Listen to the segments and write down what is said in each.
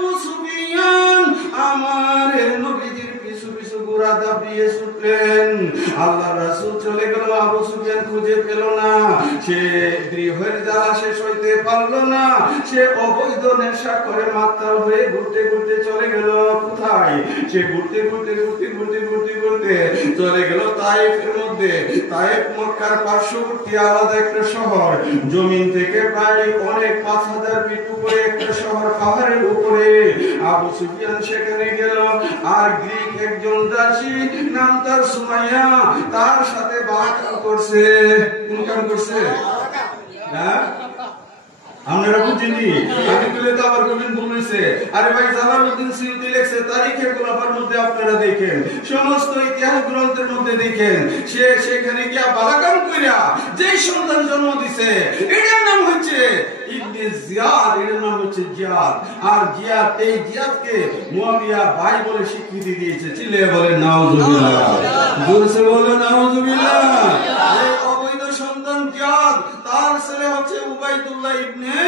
আবু সুফিয়ান আমার নবীজির পিছু পিছু ঘোড়া দাপিয়ে ছুটলেন। আল্লাহ রাসূল চলে গেল, আবু সুফিয়ান খুঁজে পেল না। সে গৃহের জ্বালা শেষ হইতে পারল না। সে অবৈধ নেশা করে মাতাল হয়ে ঘুরতে ঘুরতে চলে গেল কোথায়? সে ঘুরতে ঘুরতে চলে গেল তায়েফের মধ্যে। তায়েফ মক্কার পার্শ্ববর্তী আলাদা একটা শহর, জমিন থেকে প্রায় অনেক 5000 ফিট উপরে একটা শহর, পাহাড়ের উপরে। আবু সুফিয়ান সেখানে গেল, আর গ্রিক একজন দাসী নাম তার সুমাইয়া, তার সাথে বাগান করছে। কোন কাম করছে? হ্যাঁ, আপনারা বুঝিনি? আমি বলে তো আবার বলবেন ভুল হয়েছে। আরে ভাই, জালালউদ্দিন সিউতি লেখছে তারিখে গোলাপার মধ্যে, আপনারা দেখেন, সমস্ত ইতিহাস গ্রন্থের মধ্যে দেখেন, সে সেখানে গিয়া বালাকাম কইরা যে সন্তান জন্ম দিছে, এটার নাম হচ্ছে ইবনে জিয়াদ, এর নাম হচ্ছে জিয়াদ। আর জিয়াদ, এই জিয়াদকে মুয়াবিয়া ভাই বলে স্বীকৃতি দিয়েছে। চিল্লিয়ে বলেন নাউজুবিল্লাহ, জোরসে বলেন নাউজুবিল্লাহ। এই অবৈধ সন্তান জিয়াদ, তার ছেলে হচ্ছে উবাইদুল্লাহ ইবনে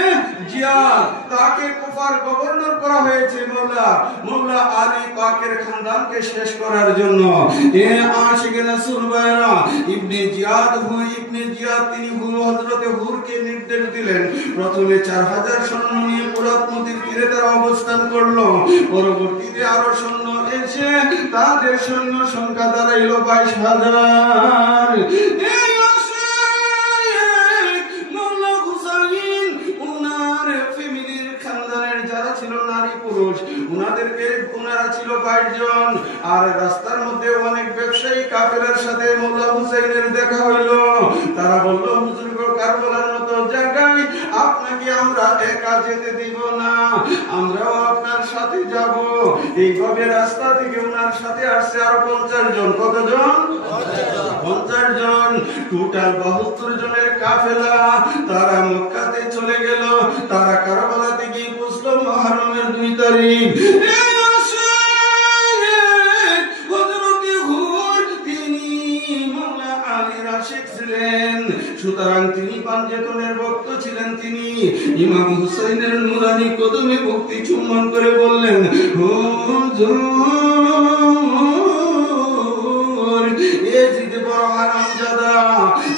জিয়াদ। তাকে কুফার গভর্নর করা হয়েছে মওলা আলী পাকের খানদানকে শেষ করার জন্য। এ আশিকে রাসূল ভাইরা, ইবনে জিয়াদ তিনি হযরতে হুরকে নির্দেশ দিলেন, প্রথমে 4000 সৈন্য নিয়ে ফোরাত নদীর তীরে তারা অবস্থান করলো। পরবর্তীতে আরো সৈন্য এসে তাদের সৈন্য সংখ্যা দাঁড়াইল 22000। ওনারা ছিল 22 জন। আর রাস্তার মধ্যে অনেক ব্যবসায়ী কাফেলার সাথে মোল্লা হুসাইনের দেখা হইলো। তারা বলল, হুজুর গো, কারবালার মতো জায়গায় আপনাকে আমরা একা যেতে দিব না, আমরাও আপনার সাথে যাব। এইভাবে রাস্তা থেকে ওনার সাথে আসছে আরো 50 জন। কতজন? 50 জন। টোটাল 72 জনের কাফেলা। তারা মক্কাতে চলে গেল। তারা কারবালাতে গিয়ে পৌঁছলো মুহররমের 2 তারিখ। সুতরাং তিনি পাঞ্জাতনের ভক্ত ছিলেন। তিনি ইমাম হুসাইনের নুরানি কদমে ভক্তি চুম্বন করে বললেন, হুজুর, এ জিদে বড় হারামজাদা,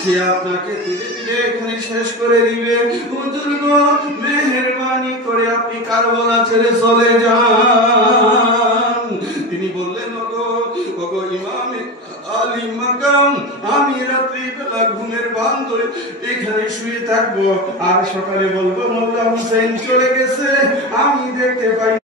সে আপনাকে ধীরে ধীরে এখানে শেষ করে দিবে। হুজুর গো, মেহেরবানি করে আপনি কারবালা ছেড়ে চলে যান। তিনি বললেন, ওগো ইমাম আলী মাকাম, আমি রাত্রি বেলা ঘুমের ভান ধরে এখানে শুয়ে থাকবো, আর সকালে বলবো মোল্লা হুসাইন চলে গেছে, আমি দেখতে পাই।